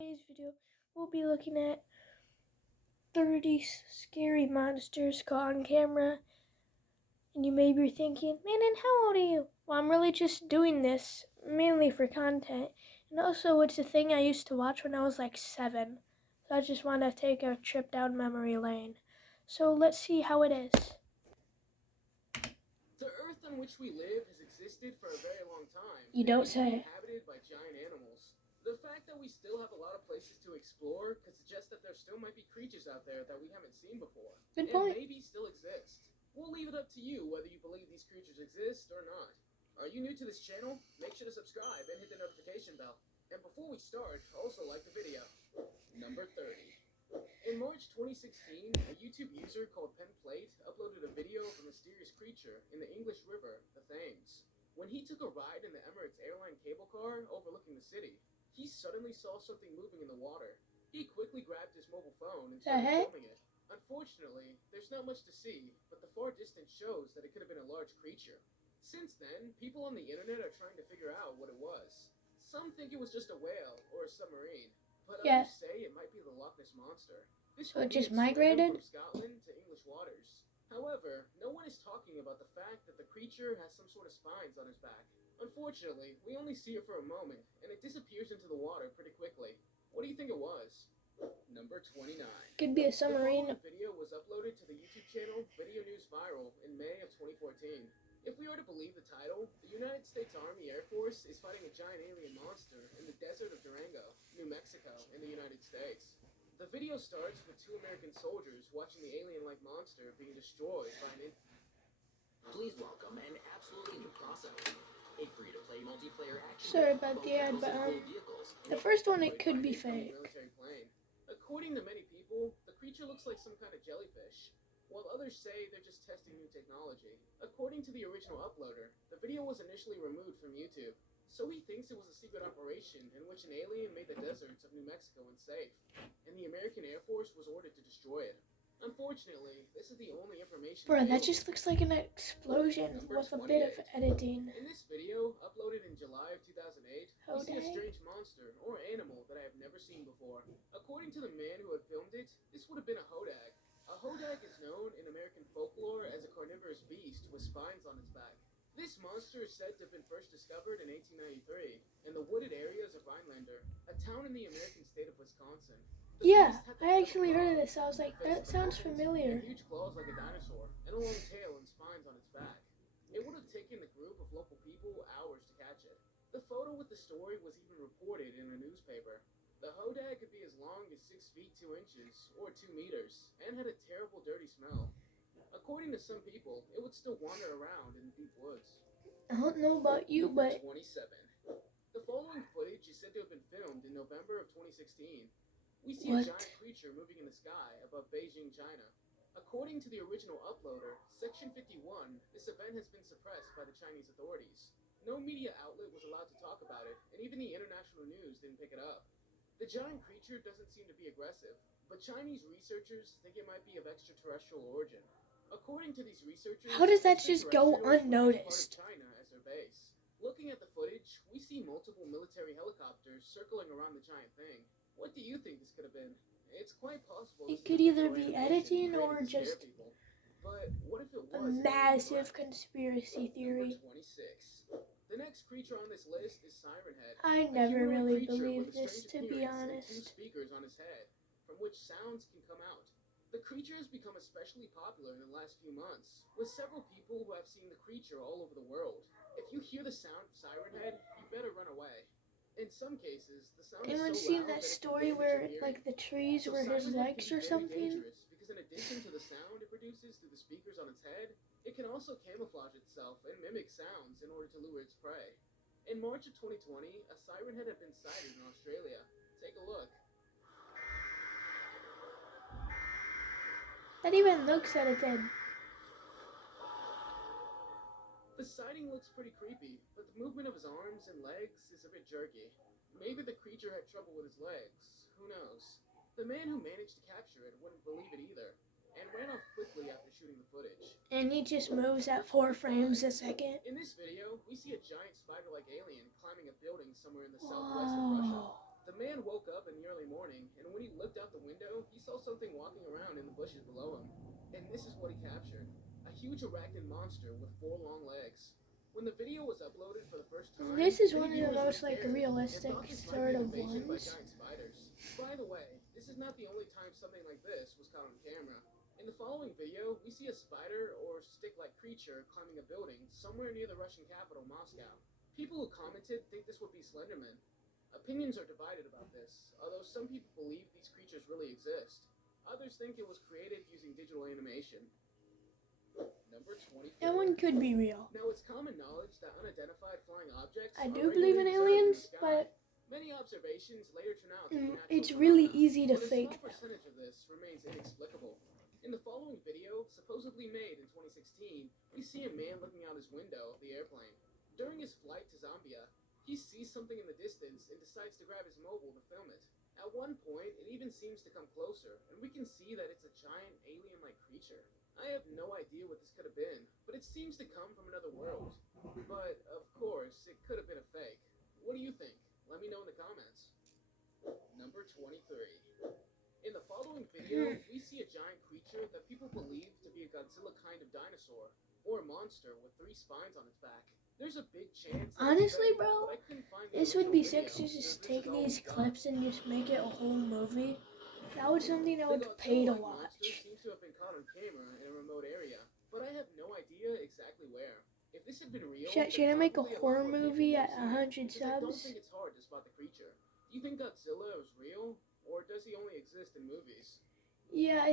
Today's video, we'll be looking at 30 scary monsters caught on camera. And you may be thinking, man, and how old are you? Well, I'm really just doing this mainly for content. And also, it's a thing I used to watch when I was like 7. So I just want to take a trip down memory lane. So let's see how it is. The Earth on which we live has existed for a very long time. You don't say. Inhabited by giant animals. The fact that we still have a lot of places to explore could suggest that there still might be creatures out there that we haven't seen before. Good point. And maybe still exist. We'll leave it up to you whether you believe these creatures exist or not. Are you new to this channel? Make sure to subscribe and hit the notification bell. And before we start, also like the video. Number 30. In March 2016, a YouTube user called Pen Plate uploaded a video of a mysterious creature in the English River, the Thames. When he took a ride in the Emirates airline cable car overlooking the city, he suddenly saw something moving in the water. He quickly grabbed his mobile phone and started filming it. Unfortunately, there's not much to see, but the far distance shows that it could have been a large creature. Since then, people on the internet are trying to figure out what it was. Some think it was just a whale or a submarine, but others say it might be the Loch Ness Monster. So it just migrated from Scotland to English waters. However, no one is talking about the fact that the creature has some sort of spines on his back. Unfortunately, we only see it for a moment, and it disappears into the water pretty quickly. What do you think it was? Number 29. Could be a submarine. The video was uploaded to the YouTube channel Video News Viral in May of 2014. If we are to believe the title, the United States Army Air Force is fighting a giant alien monster in the desert of Durango, New Mexico, in the United States. The video starts with 2 American soldiers watching the alien-like monster being destroyed by an Please welcome an absolutely new crossover. A free-to-play multiplayer action. Sorry about the ad, but the first one, it could be fake. Military plane. According to many people, the creature looks like some kind of jellyfish, while others say they're just testing new technology. According to the original uploader, the video was initially removed from YouTube, so he thinks it was a secret operation in which an alien made the deserts of New Mexico unsafe, and the American Air Force was ordered to destroy it. Unfortunately, this is the only information. Bro, that just looks like an explosion with a bit of editing. In this video, uploaded in July of 2008, we see a strange monster or animal that I have never seen before. According to the man who had filmed it, this would have been a hodag. A hodag is known in American folklore as a carnivorous beast with spines on its back. This monster is said to have been first discovered in 1893 in the wooded areas of Rhinelander, a town in the American state of Wisconsin. Yeah, I actually heard of this. I was like, that sounds familiar. Huge claws like a dinosaur, and a long tail and spines on its back. It would have taken the group of local people hours to catch it. The photo with the story was even reported in a newspaper. The hodag could be as long as 6 feet 2 inches, or 2 meters, and had a terrible dirty smell. According to some people, it would still wander around in the deep woods. I don't know about you, but 27. The following footage is said to have been filmed in November of 2016. We see a giant creature moving in the sky above Beijing, China. According to the original uploader, Section 51, this event has been suppressed by the Chinese authorities. No media outlet was allowed to talk about it, and even the international news didn't pick it up. The giant creature doesn't seem to be aggressive, but Chinese researchers think it might be of extraterrestrial origin. According to these researchers, how does that just go unnoticed? China as their base. Looking at the footage, we see multiple military helicopters circling around the giant thing. What do you think this could have been? It's quite possible. It could either be editing or just but what if it was a massive conspiracy theory. 26. The next creature on this list is Siren Head. I never really believed this, to be honest. 2 speakers on his head, from which sounds can come out. The creature has become especially popular in the last few months, with several people who have seen the creature all over the world. If you hear the sound of Siren Head, you better run away. In some cases, the sound Anyone is so seen loud that it story can where, damage your like, the hearing. trees were his legs or something? Because in addition to the sound it produces through the speakers on its head, it can also camouflage itself and mimic sounds in order to lure its prey. In March of 2020, a siren head had been sighted in Australia. Take a look. That even looks edited. The sighting looks pretty creepy, but the movement of his arms and legs is a bit jerky. Maybe the creature had trouble with his legs. Who knows? The man who managed to capture it wouldn't believe it either, and ran off quickly after shooting the footage. And he just moves at 4 frames a second. In this video, we see a giant spider-like alien climbing a building somewhere in the southwest of Russia. The man woke up in the early morning, and when he looked out the window, he saw something walking around in the bushes below him. And this is what he captured: a huge arachnid monster with 4 long legs. When the video was uploaded for the first time, This is many one of the viewers were most like scared and realistic thought this might sort be an of invasion by ones. giant spiders. By the way, this is not the only time something like this was caught on camera. In the following video, we see a spider or stick-like creature climbing a building somewhere near the Russian capital, Moscow. People who commented think this would be Slenderman. Opinions are divided about this, although some people believe these creatures really exist. Others think it was created using digital animation. Number 24. That one could be real. Now, it's common knowledge that unidentified flying objects I are do believe in regularly observed aliens, the sky. but Many observations later turn out to be natural it's really phenomena, easy to but a fake small them. percentage of this remains inexplicable. In the following video, supposedly made in 2016, we see a man looking out his window of the airplane. During his flight to Zambia, he sees something in the distance and decides to grab his mobile to film it. At one point, it even seems to come closer, and we can see that it's a giant alien-like creature. I have no idea what this could have been, but it seems to come from another world. But, of course, it could have been a fake. What do you think? Let me know in the comments. Number 23. In the following video, we see a giant creature that people believe to be a Godzilla kind of dinosaur, or a monster with 3 spines on its back. There's a big chance that Honestly, it's fake, bro, but I couldn't find the this would original be sick video, to just so this take is all these we got. clips and just make it a whole movie. That was something I The would pay to Godzilla-like monster watch. seems to have been caught on camera in a remote area, but I have no idea exactly where. If this had been real, Should I then make a probably lot horror more people movie would at have seen 100 it, because I don't subs? think it's hard to spot the creature. Do you think Godzilla is real, or does he only exist in movies? Yeah,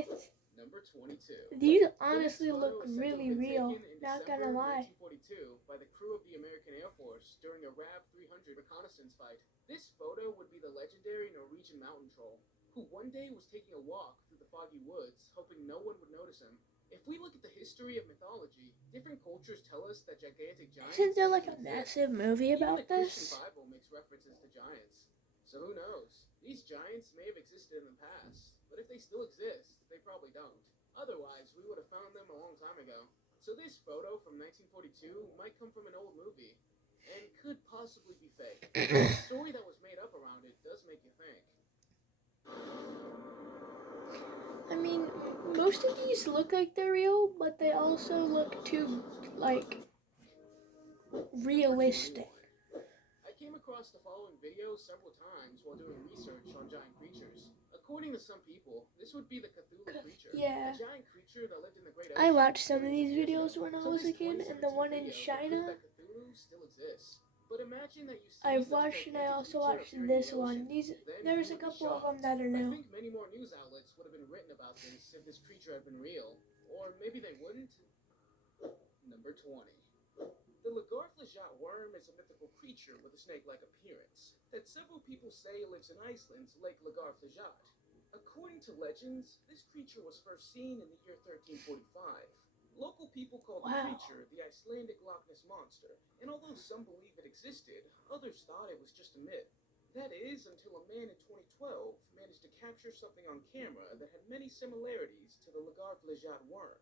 Number 22. these The next honestly photo look is said to have really been real. taken in Not December gonna lie. 1942 by the crew of the American Air Force during a RAV 300 reconnaissance fight. This photo would be the legendary Norwegian mountain troll, who one day was taking a walk through the foggy woods, hoping no one would notice him. If we look at the history of mythology, different cultures tell us that gigantic giants Isn't there like a exist. massive movie Even about the Christian this? Bible makes references to giants. So who knows? These giants may have existed in the past, but if they still exist, they probably don't. Otherwise, we would have found them a long time ago. So this photo from 1942 might come from an old movie, and could possibly be fake. The story that was made up around it does make you think. I mean, most of these look like they're real, but they also look too, like, realistic. I came across the following video several times while doing research on giant creatures. According to some people, this would be the Cthulhu creature. Yeah. A giant creature that lived in the Great I Ocean watched some of millions these years videos ago. when I So was a this kid, and the 2017 one in video would prove China. that Cthulhu still exists. But imagine that you see I've such a watched, and I gigantic also creature watched appearing in this the one. ocean. Then There's a you would be couple of them shocked. that are I new. think many more news outlets would have been written about this if this creature had been real. Or maybe they wouldn't. Number 20. The Lagarflejat worm is a mythical creature with a snake-like appearance that several people say lives in Iceland's Lake Lagarflejat. According to legends, this creature was first seen in the year 1345. Local people call the Wow. creature the Icelandic Loch Ness Monster, and although some believe it existed, others thought it was just a myth. That is, until a man in 2012 managed to capture something on camera that had many similarities to the Lagarflejat worm.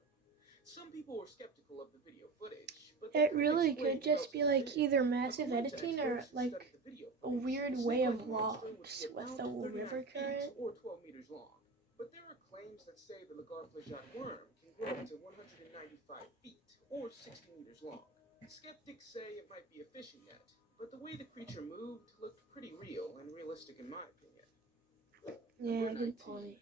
Some people were skeptical of the video footage, but they It couldn't really explain could what just else be it like did. either massive According to editing or experts who like studied the video a footage, weird the way of snake-like monster would logs be with about the 39 river feet current. or 12 meters long. But there are claims that say the Lagarflejat worm can grow up to 195 feet or 60 meters long. Skeptics say it might be a fishing net, but the way the creature moved looked pretty real and realistic in my opinion. Yeah, Number good 19. point.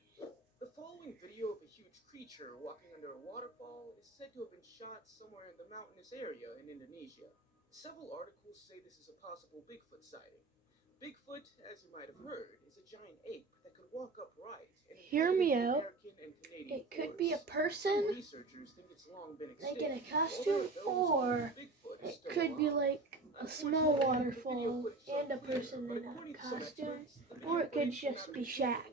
The following video of a huge creature walking under a waterfall is said to have been shot somewhere in the mountainous area in Indonesia. Several articles say this is a possible Bigfoot sighting. Bigfoot, as you might have heard, is a giant ape that could walk upright and Hear me inhabit the out. American and Canadian It could be a forests. Some person, researchers think it's long been like in a extinct, costume, while there are or those who think Bigfoot is it still could be alive. like a small Unfortunately, the video waterfall footage is and a unclear, person but in a according to some costume, experts, the or video it could footage came just out of be the Shaq.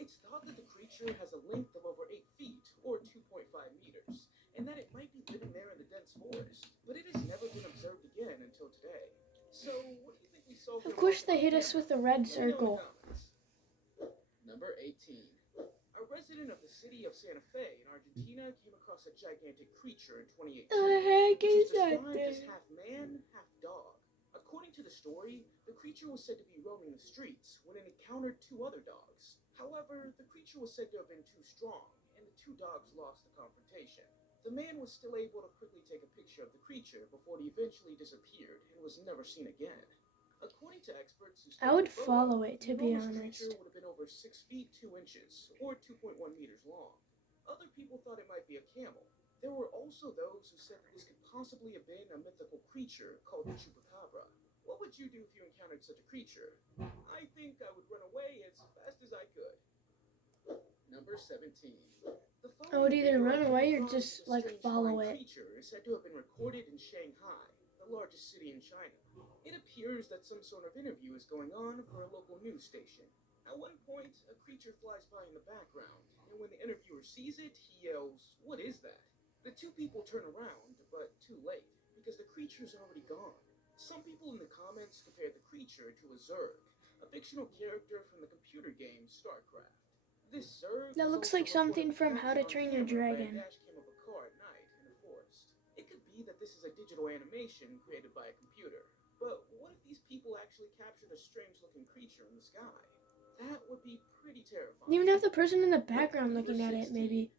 It's thought that the creature has a length of over 8 feet, or 2.5 meters, and that it might be living there in the dense forest, but it has never been observed again until today. So, what do you think we saw here? Of course, they hit us with a red Let me know in the circle. comments. Number 18. A resident of the city of Santa Fe in Argentina came across a gigantic creature in 2018. The heck Which is was that described as thing? half man, half dog. According to the story, the creature was said to be roaming the streets when it encountered two other dogs. However, the creature was said to have been too strong, and the two dogs lost the confrontation. The man was still able to quickly take a picture of the creature before he eventually disappeared and was never seen again. According to experts who I studied would the photo, follow it, to the be enormous honest. creature would have been over 6 feet 2 inches, or 2.1 meters long. Other people thought it might be a camel. There were also those who said that this could possibly have been a mythical creature called the chupacabra. What would you do if you encountered such a creature? I think I would run away as fast as I could. Number 17. I would either run away or just, like, follow it. Creature is said to have been recorded in Shanghai, the largest city in China. It appears that some sort of interview is going on for a local news station. At one point, a creature flies by in the background, and when the interviewer sees it, he yells, "What is that?" The two people turn around, but too late, because the creature's already gone. Some people in the comments compared the creature to a Zerg, a fictional character from the computer game StarCraft. This Zerg That is looks also like something reported from How to captured on Train Your camera by a Dragon. dash cam of a car at night in the forest. It could be that this is a digital animation created by a computer. But what if these people actually captured a strange-looking creature in the sky? That would be pretty terrifying. Even have the person in the background looking at it, maybe.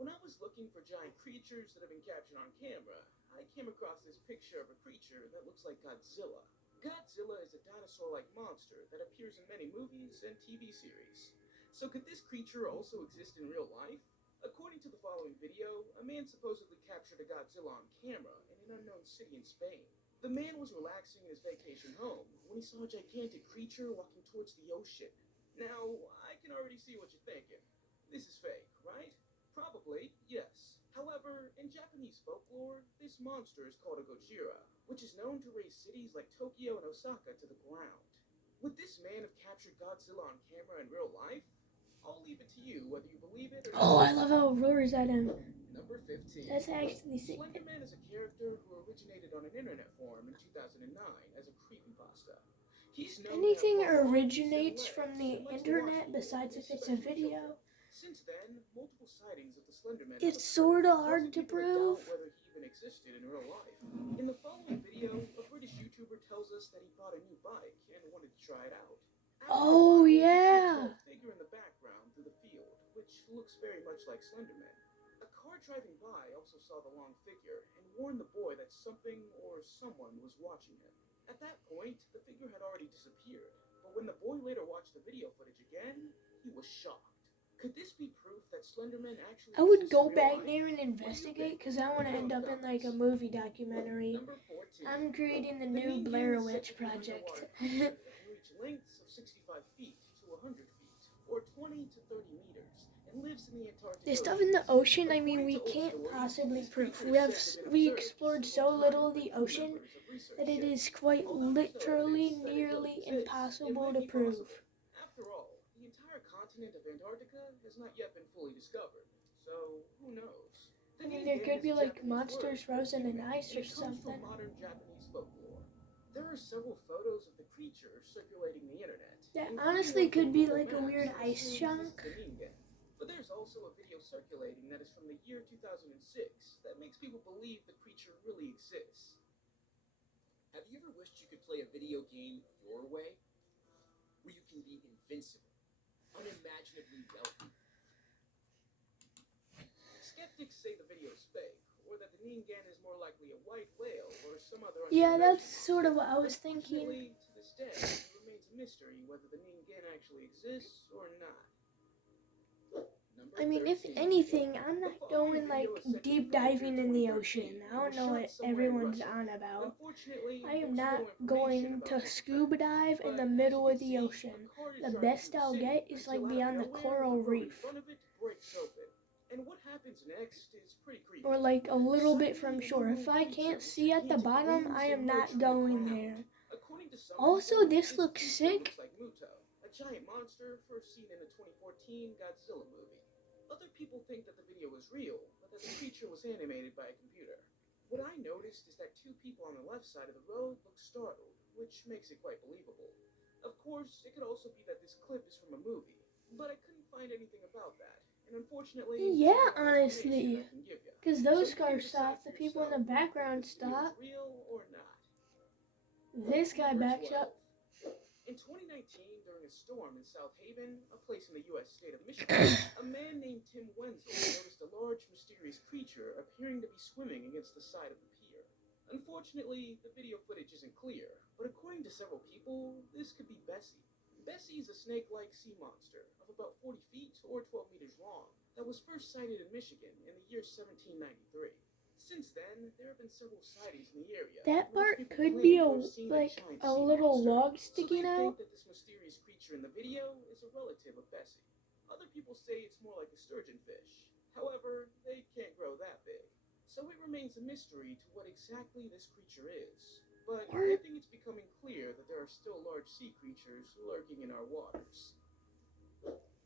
When I was looking for giant creatures that have been captured on camera, I came across this picture of a creature that looks like Godzilla. Godzilla is a dinosaur-like monster that appears in many movies and TV series. So could this creature also exist in real life? According to the following video, a man supposedly captured a Godzilla on camera in an unknown city in Spain. The man was relaxing in his vacation home when he saw a gigantic creature walking towards the ocean. Now, I can already see what you're thinking. This is fake, right? Probably, yes. However, in Japanese folklore, this monster is called a Gojira, which is known to raise cities like Tokyo and Osaka to the ground. Would this man have captured Godzilla on camera in real life? I'll leave it to you whether you believe it or not. Oh, I love how it roars at him. Number 15. That's actually sick. Slenderman is a character who originated on an internet forum in 2009 as a creepypasta. He's known to have Anything long arms and originates legs from and the likes to internet watch besides people, if it's a especially video. children. Since then, multiple sightings of the Slenderman It's have occurred, sorta hard causing to people prove. doubt whether he even existed in real life. In the following video, a British YouTuber tells us that he bought a new bike and wanted to try it out. After a Oh, while, we see a yeah. tall figure in the background through the field, which looks very much like Slenderman. A car driving by also saw the long figure and warned the boy that something or someone was watching him. At that point, the figure had already disappeared, but when the boy later watched the video footage again, he was shocked. Could this be proof that Slenderman actually I would exists go in real back life? there and investigate because I want to end up in like a movie documentary. Number 14. I'm creating the The new Ning Blair is said Witch to be an project. underwater creature that can reach lengths of 65 feet to 100 feet, or 20 to 30 meters, and lives in the Antarctic The stuff Ocean. in the ocean, I mean, we According to old can't stories, possibly this prove. creature is said to have been We observed explored so several little of times the by ocean members of research that it ships. is quite Although there's no literally evidence that it nearly really exists, it impossible might to be prove. possible. After all, the entire continent of Antarctica has not yet been fully discovered, so who knows? I mean, there could be like monsters frozen in ice or It comes something. from modern Japanese folklore. There are several photos of the creature circulating the internet. That including honestly one could from be Google like a Maps weird that ice assumes chunk. this is the Ningen. But there's also a video circulating that is from the year 2006 that makes people believe the creature really exists. Have you ever wished you could play a video game your way? Where you can be invincible, unimaginably wealthy? Skeptics say the video is fake, or that the Ningen is more likely a white whale or some other Yeah, unknown that's sort of what I was thinking. Unfortunately, to this day, it remains a mystery whether the Ningen actually exists or not. Number I mean, if 13. anything, I'm The not following going like video is set deep in the year diving in the 2013 ocean. I and don't was know shot what somewhere in everyone's Russia. on about. Unfortunately, I am there's not no information going about to this scuba effect. dive in But the as you middle can of the see, ocean. a car is The driving best through the I'll city get is until like out of beyond the nowhere, coral the road in reef. front of it breaks open. And what happens next is pretty creepy. Or like a little bit from Suddenly, shore. a If I creature can't with see at the gigantic bottom, wings I am emerge not from the going ground. there. According to some Also, people, this looks creature sick. looks like Muto, a giant monster first seen in the 2014 Godzilla movie. Other people think that the video was real, but that the creature was animated by a computer. What I noticed is that two people on the left side of the road look startled, which makes it quite believable. Of course, it could also be that this clip is from a movie, but I couldn't find anything about that. And unfortunately, Yeah, that's all the honestly. information I can give you. Because So those you can cars decide stop, for the people in the yourself if background this video is stop. real or not. This guy Number backs up. 12. In 2019, during a storm in South Haven, a place in the U.S. state of Michigan, a man named Tim Wenzel noticed a large, mysterious creature appearing to be swimming against the side of the pier. Unfortunately, the video footage isn't clear, but according to several people, this could be Bessie. Bessie is a snake-like sea monster of about 40 feet or 12 meters long that was first sighted in Michigan in the year 1793. Since then, there have been several sightings in the area. That in which part people could claim be to have seen giant a sea little monster. log So sticking they out. think that this mysterious creature in the video is a relative of Bessie. Other people say it's more like a sturgeonfish. However, they can't grow that big. So it remains a mystery to what exactly this creature is. But I think it's becoming clear that there are still large sea creatures lurking in our waters.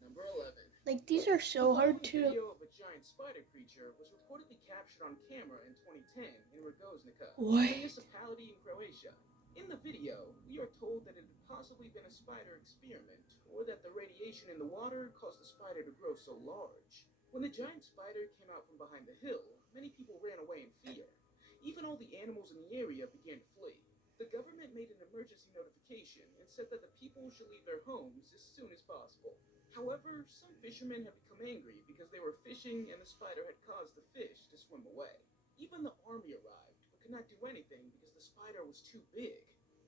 Number 11. Like, these are so hard The to. video of a giant spider creature was reportedly captured on camera in 2010 in Rogoznica, What? a municipality in Croatia. In the video, we are told that it had possibly been a spider experiment, or that the radiation in the water caused the spider to grow so large. When the giant spider came out from behind the hill, many people ran away in fear. Even all the animals in the area began to flee. The government made an emergency notification and said that the people should leave their homes as soon as possible. However, some fishermen have become angry because they were fishing and the spider had caused the fish to swim away. Even the army arrived, but could not do anything because the spider was too big.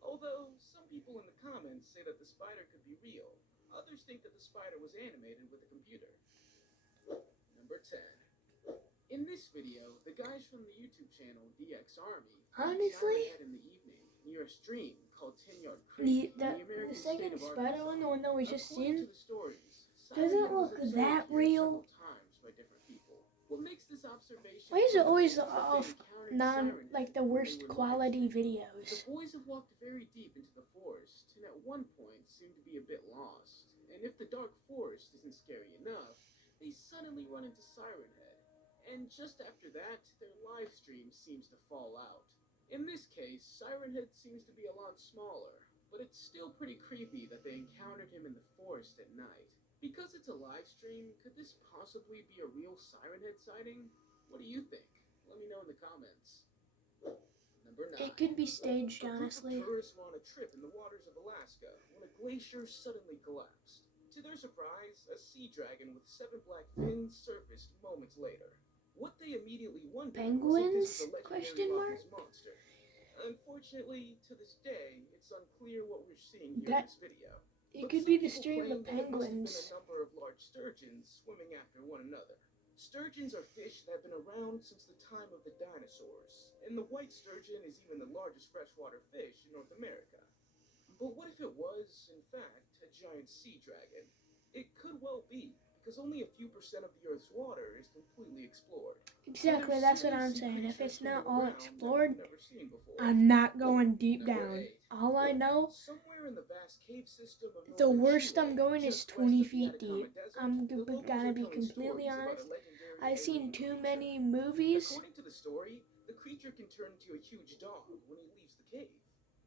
Although, some people in the comments say that the spider could be real. Others think that the spider was animated with a computer. Number 10. In this video, the guys from the YouTube channel DX Army Honestly, siren head in the evening near a stream called 10-Yard Creek in the American the state second of spider Arkansas. one, the one that we just According seen, to the stories, doesn't siren head was look observed that here real. several times by different people. What makes this observation Why is it always is that they off encountered siren head the when worst they were quality live streaming. videos? The boys have walked very deep into the forest and at one point seemed to be a bit lost. And if the dark forest isn't scary enough, they suddenly run into Siren Head. And just after that, their live stream seems to fall out. In this case, Siren Head seems to be a lot smaller, but it's still pretty creepy that they encountered him in the forest at night. Because it's a live stream, could this possibly be a real Siren Head sighting? What do you think? Let me know in the comments. Number 9. It could be staged, honestly. A group of tourists were on a trip in the waters of Alaska when a glacier suddenly collapsed. To their surprise, a sea dragon with 7 black fins surfaced moments later. What they immediately wondered Penguins? was if this was a legendary Question mark? Loch Ness monster. Unfortunately, to this day, it's unclear what we're seeing here That- in this video. It But could some be the people stream claim of that it must have been penguins. a number of large sturgeons swimming after one another. Sturgeons are fish that have been around since the time of the dinosaurs, and the white sturgeon is even the largest freshwater fish in North America. But what if it was, in fact, a giant sea dragon? It could well be, because only a few % of the Earth's water is completely explored. Exactly, So that's what there's I'm sea saying. If creatures it's not swimming all around that explored, we've never seen before. I'm not going deep Number down. 8. All I know, Somewhere in the vast cave system of the northern worst Chile, I'm going is just 20 west of the feet Atacama deep. Desert, I'm the locals gonna are be telling completely stories about honest. a legendary I've seen alien too creature. many movies. According to the story, the creature can turn into a huge dog when it leaves the cave.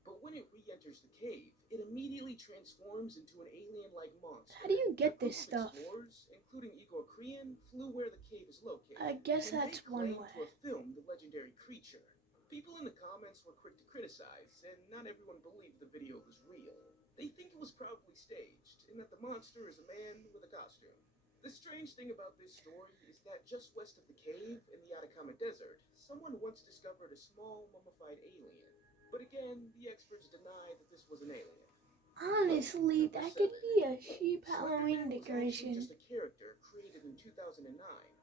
But when it re-enters the cave, it immediately transforms into an alien-like monster. How do you A get group this of stuff? Explorers, including Igor Krian, flew where the cave is located. I guess and that's they one claim way. to have filmed the legendary creature. People in the comments were quick to criticize, and not everyone believed the video was real. They think it was probably staged, and that the monster is a man with a costume. The strange thing about this story is that just west of the cave in the Atacama Desert, someone once discovered a small mummified alien. But again, the experts deny that this was an alien. Honestly, Number that could 7. be a sheep Halloween Slenderman was actually decoration. just a character created in 2009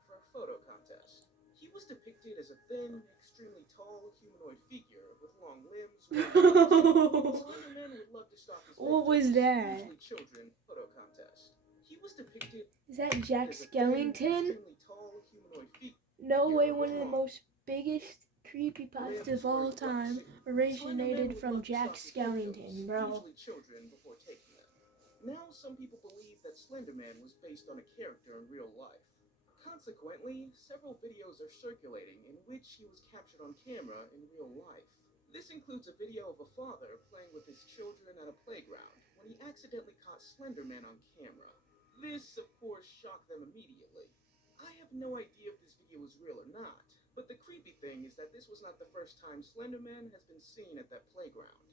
for a photo contest. He was depicted as a thin, extremely tall humanoid figure with long limbs. Slenderman would love to stalk his What was victims, that? usually children, photo contest. He was depicted Is that Jack as a thin, Skellington? extremely tall humanoid figure. No way, one of the most biggest creepypastas of all time originated from Jack Skellington, bro. Usually children before taking them. Now some people believe that Slenderman was based on a character in real life. Consequently, several videos are circulating in which he was captured on camera in real life. This includes a video of a father playing with his children at a playground when he accidentally caught Slenderman on camera. This, of course, shocked them immediately. I have no idea if this video is real or not, but the creepy thing is that this was not the first time Slenderman has been seen at that playground.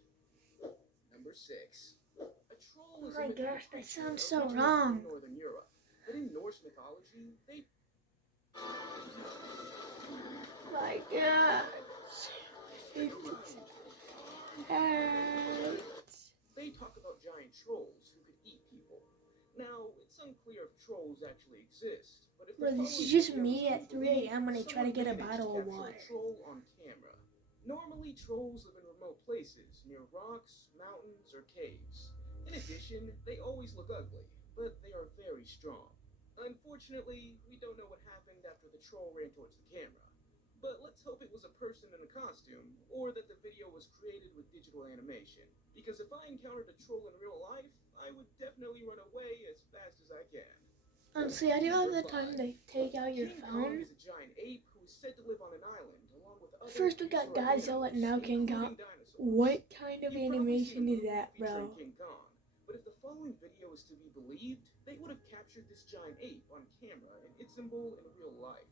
Number 6. A troll Oh is my a mythical gosh, that creature sounds so originated wrong. from Northern Europe. But in Norse mythology, My gosh. they talk about giant trolls who could eat people. Now, it's unclear if trolls actually exist, but if the Bro, this is following just video me is at to 3 be a.m. when I believed, try to get a someone managed bottle of capture water. a troll on camera. Normally, trolls live in remote places, near rocks, mountains, or caves. In addition, they always look ugly, but they are very strong. Unfortunately, we don't know what happened after the troll ran towards the camera. But let's hope it was a person in a costume, or that the video was created with digital animation. Because if I encountered a troll in real life, I would definitely run away as fast as I can. Honestly, I do have the Number time 5. to take out your King Kong phone. is a giant ape who is said to live on an island, along with other First we got prehistoric Godzilla, animals, now King Kong. including dinosaurs. What kind of You've probably seen animation a is movie that, featuring bro? King Kong, but if the following video is to be believed, they would have captured this giant ape on camera and its symbol in real life.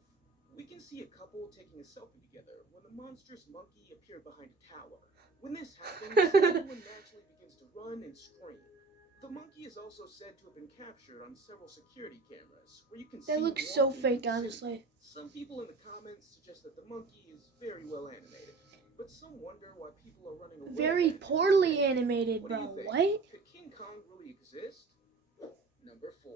We can see a couple taking a selfie together when the monstrous monkey appeared behind a tower. When this happens, everyone naturally begins to run and scream. The monkey is also said to have been captured on several security cameras, where you can see That looks so walking fake, through the city. honestly. Some people in the comments suggest that the monkey is very well animated, but some wonder why people are running away. Very poorly animated, What do bro. you think? What? Could King Kong really exist? Number 4.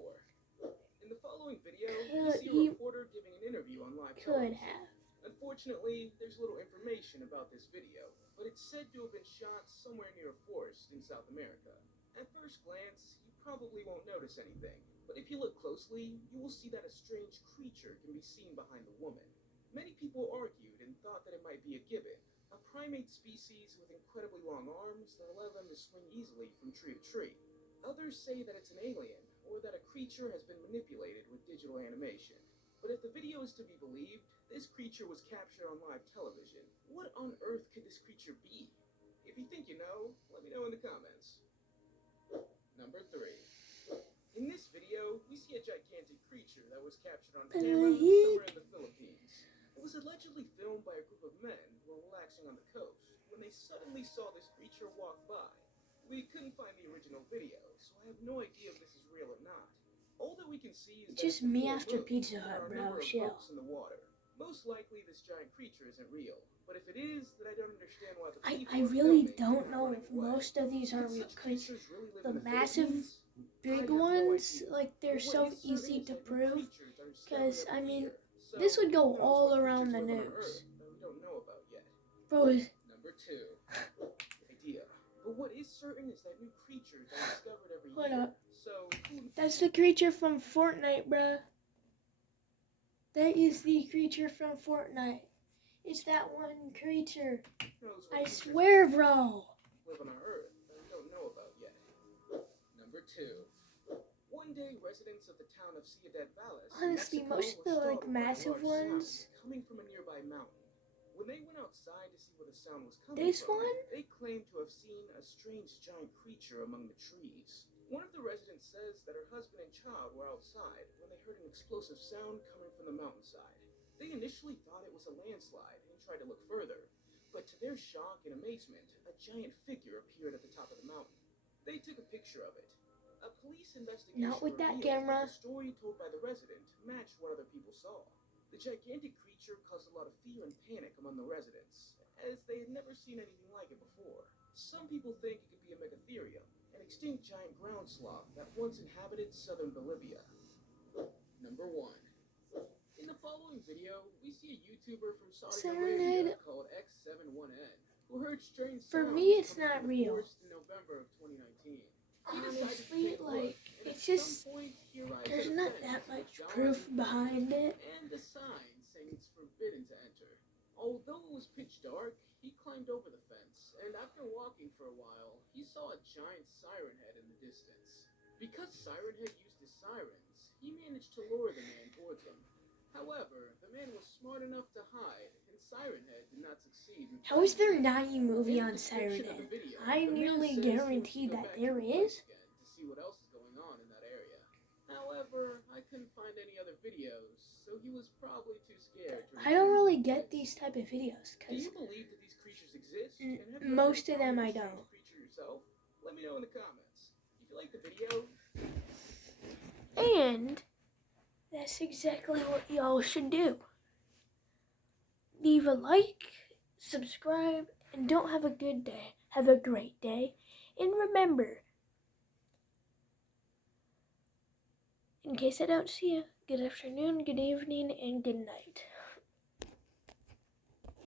In the following video, we Could see a he- reporter giving an interview on live Could television. have. Unfortunately, there's little information about this video, but it's said to have been shot somewhere near a forest in South America. At first glance, you probably won't notice anything, but if you look closely, you will see that a strange creature can be seen behind the woman. Many people argued and thought that it might be a gibbon, a primate species with incredibly long arms that allow them to swing easily from tree to tree. Others say that it's an alien, or that a creature has been manipulated with digital animation. But if the video is to be believed, this creature was captured on live television. What on earth could this creature be? If you think you know, let me know in the comments. Number 3. In this video, we see a gigantic creature that was captured on camera somewhere in the Philippines. It was allegedly filmed by a group of men who were relaxing on the coast when they suddenly saw this creature walk by. We couldn't find the original video, so I have no idea if this is real or not. All that we can see is Just that it's a me full after moon, Pizza and there Hut, are a bro. number of Chill. boats in the water. Most likely, this giant creature isn't real, but if it is, then I don't understand why the people I are really filming don't and know running if away. most of these are Could real, such because creatures really live the in the massive Philippines? I big have no ones, idea. like, they're But what so is certain easy is to that new prove. creatures are discovered 'Cause, every I mean, year. So this would go who knows all what around the creatures live on news. Earth that we don't know about yet. Bro, Number 2. Idea. But what is certain is that new creatures are discovered every hold year. up. So who That's the creature from Fortnite, bruh. That is the creature from Fortnite. It's that one creature. knows what I creatures swear, bro. live on our Earth that we don't know about yet. Number 2. One day, residents of the town of Ciudad Valles, Honestly, Mexico, most of the, were like, startled by a massive large sound ones. coming from a nearby mountain. When they went outside to see where the sound was coming This from, one? they claimed to have seen a strange giant creature among the trees. One of the residents says that her husband and child were outside when they heard an explosive sound coming from the mountainside. They initially thought it was a landslide and tried to look further, but to their shock and amazement, a giant figure appeared at the top of the mountain. They took a picture of it. A police investigation Not with that revealed camera. the story told by the resident matched what other people saw. The gigantic creature caused a lot of fear and panic among the residents, as they had never seen anything like it before. Some people think it could be a megatherium, an extinct giant ground sloth that once inhabited southern Bolivia. Number 1. In the following video, we see a YouTuber from Saudi Arabia called X71N, who heard strange sounds For me, it's coming not from the real. forest in November of 2019. He decided to Honestly, take a look, like, and at it's just, some point, he arrived there's at a not fence that with much giant proof behind it. and a sign saying it's forbidden to enter. Although it was pitch dark, he climbed over the fence, and after walking for a while, he saw a giant siren head in the distance. Because Siren Head used his sirens, he managed to lure the man towards him. However, the man was smart enough to hide, and Siren Head did not succeed in How is there finding him. not a movie In the on Siren description of the Head? video, I the man nearly says he wants to guarantee go that back to there the woods is. again to see what else is going on in that area. However, I couldn't find any other videos, so he was probably too scared to I don't return to really the get woods. these type of videos, Do because you believe that these creatures exist? And have you most ever of them encountered I a strange don't. creature yourself? Let me know in the comments. If you like the video, And that's exactly what y'all should do. Leave a like, subscribe, and don't have a good day. Have a great day. And remember, in case I don't see you, good afternoon, good evening, and good night.